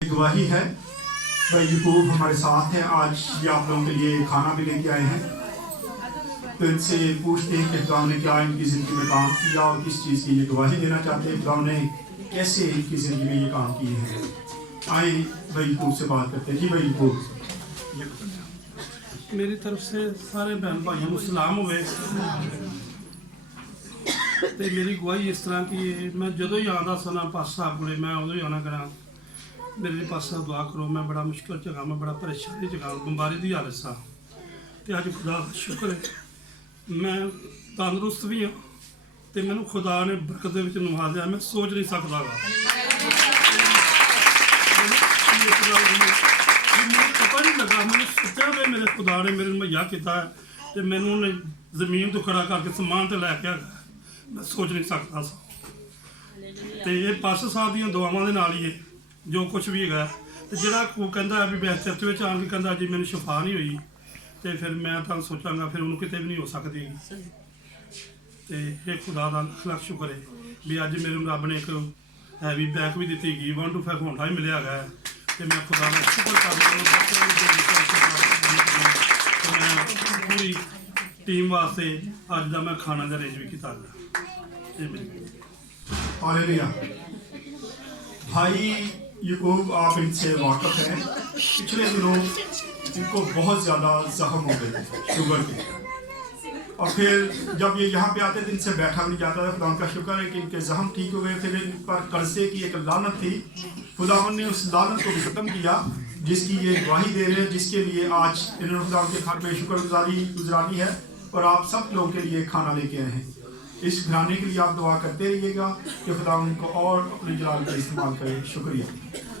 गवाही है। भाई यूकूब हमारे साथ हैं, आज ये आप लोगों के लिए खाना भी लेके आए हैं। तो इनसे पूछते हैं कि खुदा ने क्या इनकी ज़िंदगी में काम किया और किस चीज़ की ये गवाही देना चाहते हैं, खुदा ने कैसे इनकी ज़िंदगी में ये काम किए हैं। आए भाई यूकूब से बात करते हैं। जी भाई यूकूब, मेरी तरफ से सारे बहन भाइयों को सलाम होवे। तो मेरी गवाही इस तरह की है, मैं जो ही आंदा सना पास साहब को मैं उदो ही आना करा मेरे पास दुआ करो। मैं बड़ा मुश्किल जगह, मैं बड़ा परेशानी जगह, बीमारी की हालत सा। तो अज खुदा का शुक्र है मैं तंदुरुस्त भी हाँ, तो मैंने खुदा ने बरकत नवाजा, मैं सोच नहीं सकता गा। पता नहीं लगा, मैंने सोचा भी मेरे खुदा ने मेरे मुहैया किया है, तो मैंने जमीन तो खड़ा करके समान तो लैके आ गया, मैं सोच नहीं सकता सा। तो ये पास साहब दी दुआवां दे नाल ही है जो कुछ भी है। तो जोड़ा कहता भी मैं चर्च में आन के कहता जी मैंने शफा नहीं हुई, तो फिर मैं तो सोचांगा फिर उन्होंने कितने भी नहीं हो सकती। तो ये खुदा का लख लख शुक्र है भी अज मेरे रब ने एक हैवी बैक भी दी गई, 1 to 5 घंटा ही मिले है। तो मैं खुदा का शुक्र कर मैं पूरी टीम वास्ते अज का मैं खाना का अरेंज भी किया। हालेलुया। भाई यूकूब, आप इनसे वाकफ हैं। पिछले दिनों इनको बहुत ज़्यादा जख्म हो गए थे शुगर के, और फिर जब ये यहाँ पे आते थे इनसे बैठा भी नहीं जाता था। खुदा का शुक्र है कि इनके जख्म ठीक हो गए। फिर इन पर कर्जे की एक लानत थी, खुदा ने उस लानत को भी ख़त्म किया, जिसकी ये गवाही दे रहे हैं, जिसके लिए आज इन्होंने खुदा के घर में शुक्रगुजारी गुजारी है और आप सब लोगों के लिए खाना लेके आए हैं। इस घराने के लिए आप दुआ करते रहिएगा कि खुदा उनको और अपने जलाल का इस्तेमाल करे। शुक्रिया।